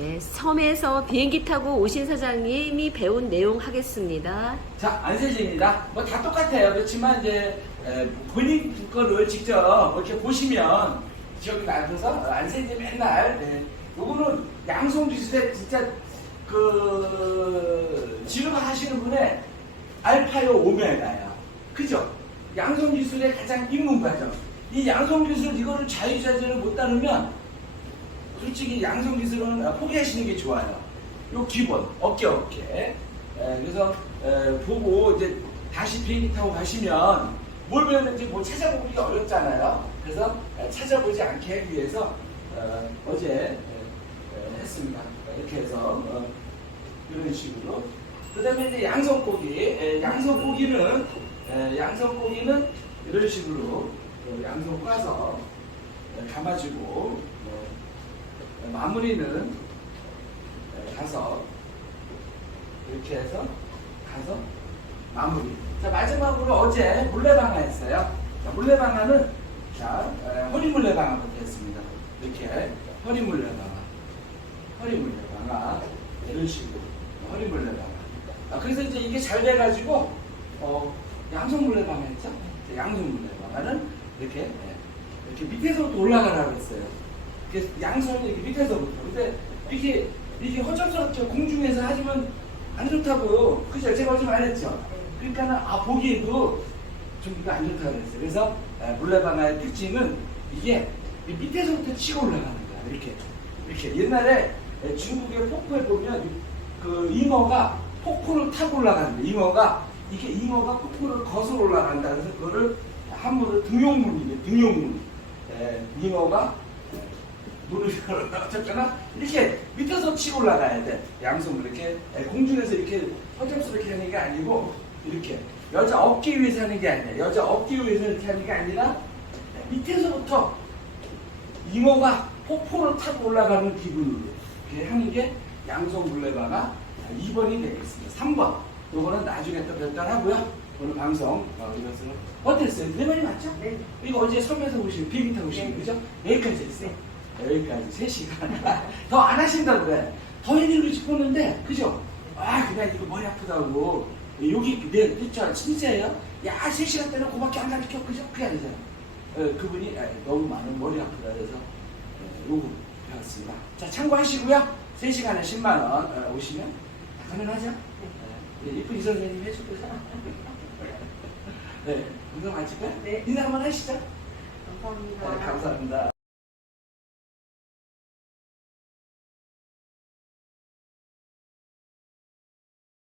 네, 섬에서 비행기 타고 오신 사장님이 배운 내용 하겠습니다. 자, 안세진입니다. 뭐 다 똑같아요. 그렇지만 이제 에, 본인 거를 직접 이렇게 보시면 기억이 나면서 안세진 맨날 네, 요거는 양성 기술에 진짜 그 지금 하시는 분의 알파요 오메가예요. 그죠? 양성 기술의 가장 입문 과정. 이 양성 기술 이거를 자유자재로 못 다루면 솔직히 양성 기술은 포기하시는 게 좋아요. 요 기본 어깨 어깨. 에, 그래서 에, 보고 이제 다시 비행기 타고 가시면 뭘 배웠는지 뭐 찾아보기가 어렵잖아요. 그래서 에, 찾아보지 않게 하기 위해서 어, 제 에, 에, 했습니다. 이렇게 해서 어, 이런 식으로. 그다음에 이제 양성 고기. 에, 양성 고기는 에, 양성 고기는 이런 식으로 어, 양성 까서 에, 감아주고 어, 마무리는 에, 가서 이렇게 해서 가서 마무리. 자 마지막으로 어제 물레방아 했어요. 자, 물레방아는 자 에, 허리 물레방아부터 했습니다. 이렇게 허리 물레방아, 허리 물레방아 이런 식으로 허리 물레방아. 아, 그래서 이제 이게 잘 돼가지고 어, 양성 물레방아 했죠? 자, 양성 물레방아는 이렇게 예, 이렇게 밑에서부터 올라가라고 했어요. 이렇게 양손이 이렇게 밑에서부터. 근데 이게 이게 허접스럽죠. 공중에서 하지만 안 좋다고. 그죠? 제가 어제 말했죠. 그러니까는 아 보기에도 좀 이거 안 좋다고 그랬어요. 그래서 에, 물레방아의 특징은 이게 이 밑에서부터 치고 올라가는 거야. 이렇게 이렇게 옛날에 에, 중국의 폭포에 보면 그 잉어가 폭포를 타고 올라가는데 잉어가 이게 잉어가 폭포를 거슬러 올라간다. 그래서 그거를 한문으로 등용문이래. 등용문. 에, 잉어가 문을 열어 어쨌거나 이렇게 밑에서 치고 올라가야 돼 양손을 이렇게 에, 공중에서 이렇게 허접스럽게 하는 게 아니고 이렇게 여자 어깨 위에서 하는 게 아니야 여자 어깨 위에서 이렇게 하는 게 아니라 밑에서부터 잉어가 폭포를 타고 올라가는 기분으로 이렇게 하는 게 양손 물레방아 2번이 되겠습니다 3번 요거는 나중에 또 별단하고요 오늘 방송 어, 이것을 어땠어요? 내 말이 맞죠? 네. 이거 어제 섬에서 오신 비행기 타고 오신 네. 거 그죠? 여기까지 했어요 여기까지 3시간 더 안 하신다고 그래 더 해드리고 싶었는데 그죠? 아 그냥 이거 머리 아프다고 여기 내 진짜 진짜예요? 야 3시간 때는 그밖에 안 가르쳐 그죠? 그게 아니잖아 어, 그분이 아, 너무 많은 머리 아프다 그래서 어, 요거 배웠습니다 자 참고하시고요 3시간에 10만원 어, 오시면 다 가능하죠? 네, 이쁜 이 선생님 거죠? 네, 인사 마칠까요? 네. 인사 한번 하시죠 감사합니다. 네, 감사합니다